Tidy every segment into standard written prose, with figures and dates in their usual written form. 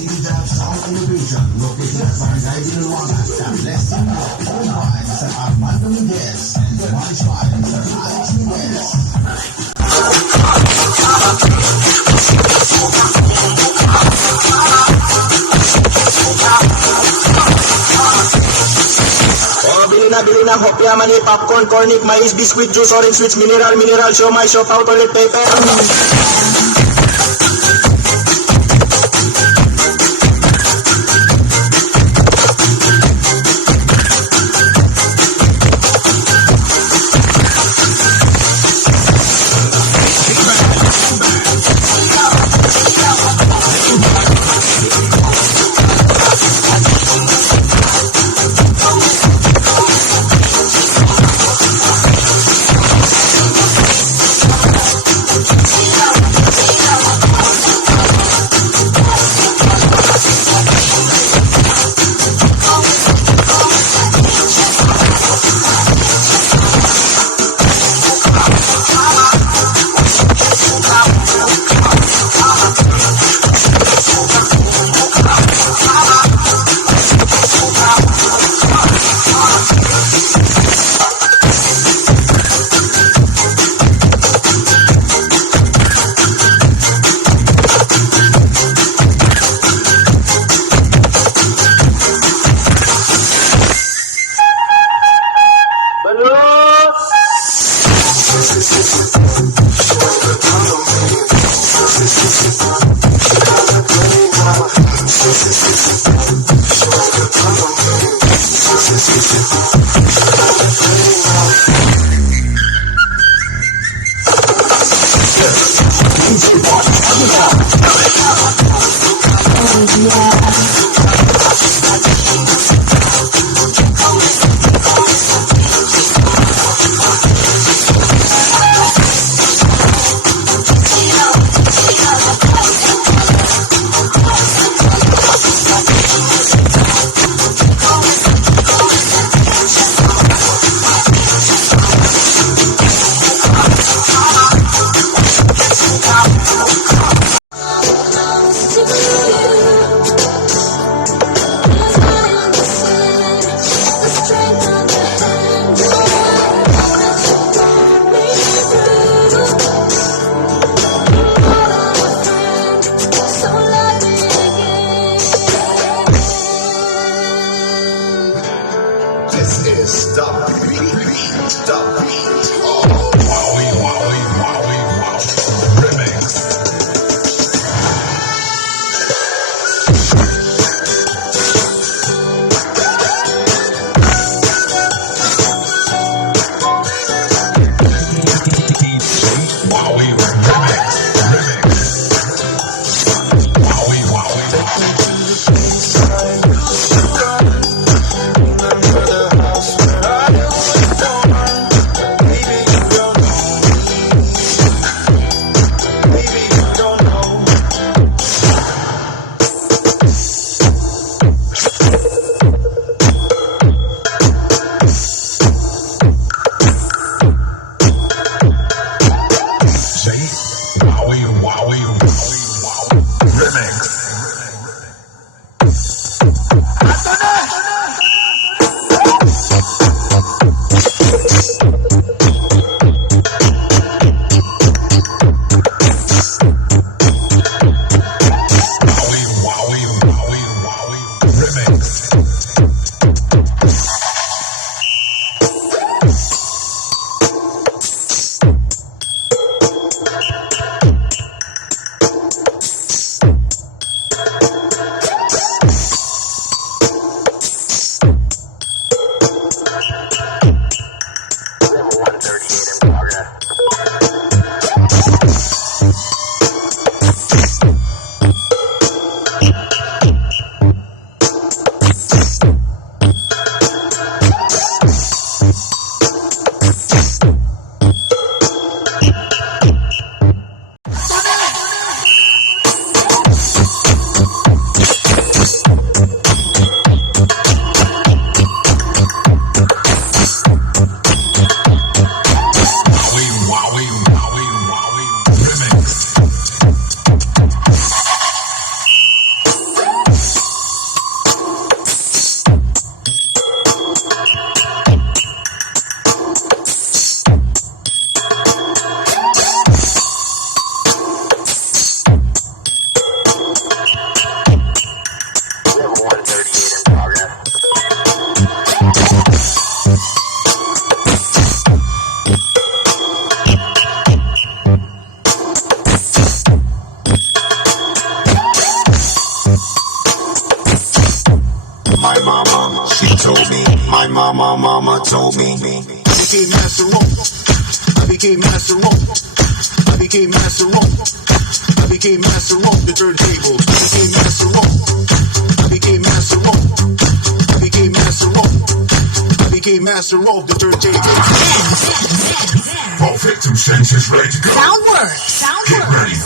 Tito Japs Sound Innovation, located at Barangay Binulwangan, and blessing all by Sir Armando Miguez and managed by Sir Alex Miguez. Bili na hopya, mani, popcorn, cornic, mais, biscuit, juice, orange, sweets, mineral, siomay, siopaw, toilet paper. Wowie remix. Wowie Wowie. Mama told me. I became master rope. I became master rope. I became master rope. I became master rope. The turntable. I became master rope. I became master rope. I became master rope. I became master rope. The turntable. All victim senses ready to go. Sound work. Sound Get work. ready.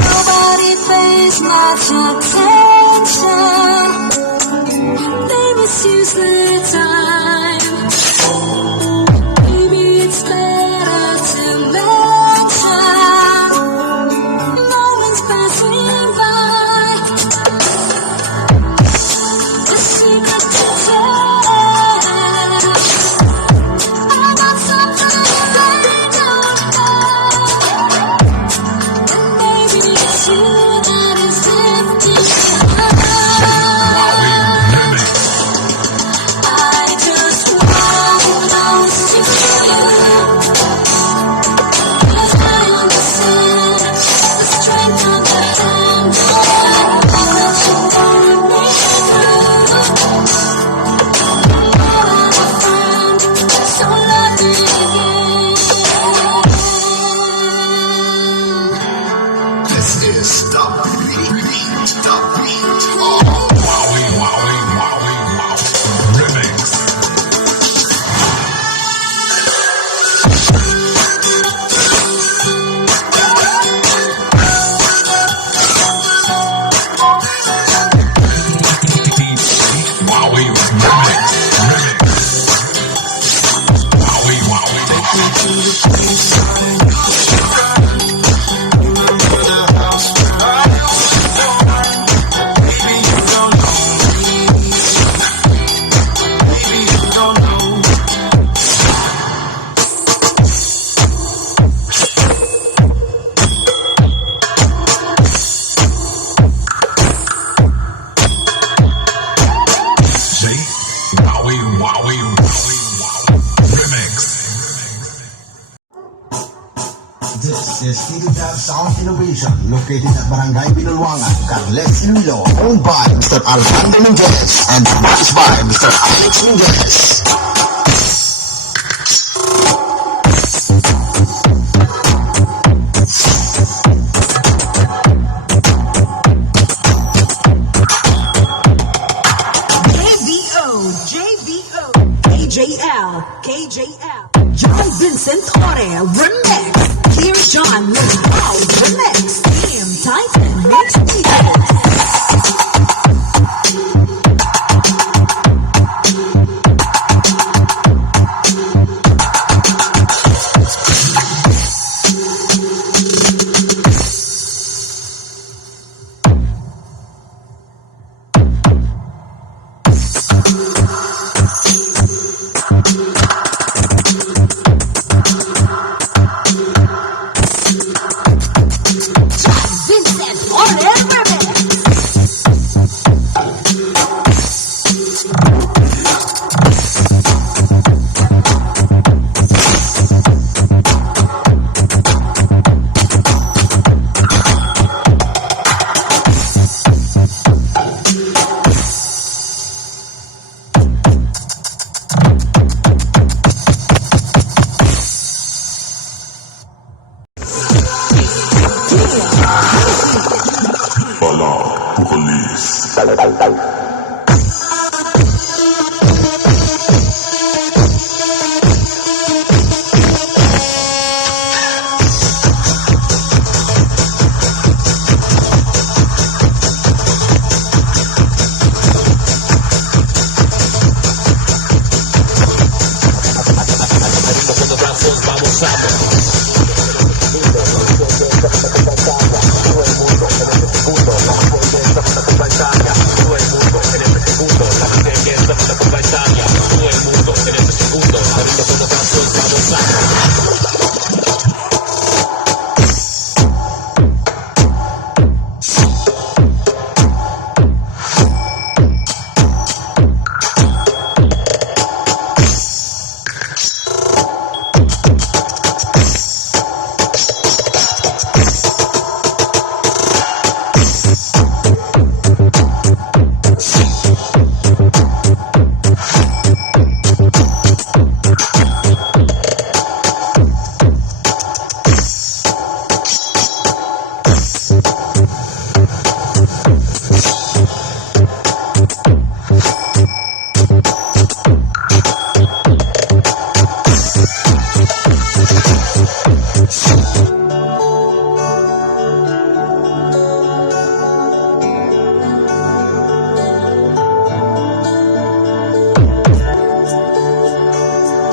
Nobody pays much attention. They misuse their time. Maybe it's better to mention moments passing by. The secret to tell. I got something they don't know. And maybe it's you that is empty. I Stop the beat. Stop the beat. Wowie, wowie, wowie, wow. Remix. Wowie, remix. Wowie, wowie. Take me to the place I remember the house where I was born. Maybe you don't know me. Maybe you don't know. Say, wowie, wowie, wowie, wow. Remix. This is Tito Japs Sound Innovation, located at Barangay Binulwangan, Carles, Iloilo, owned by Mr. Armando Miguez and managed by Mr. Alex Miguez. JVO, KJL, John Vincent Ore, Remix, Dear John, Wow, Remix, Team Titan, Mix Beatles. Vincent Ore, Remix. Bala, police.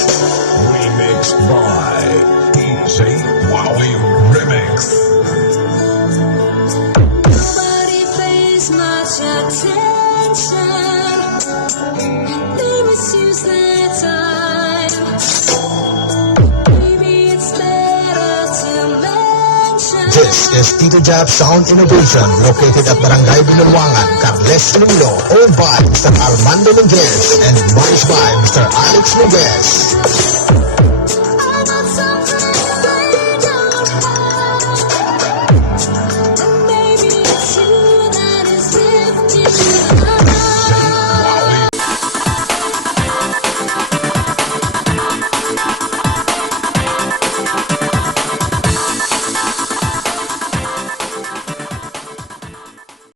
Remixed by DJ Wowie Remix. Nobody pays much attention. They misuse their time. Maybe it's better to mention. This is Tito Japs Sound Innovation, located at Barangay Binulwangan, Carles, Iloilo, owned by Mr. Armando Miguez and managed by Mr. Alex Miguez.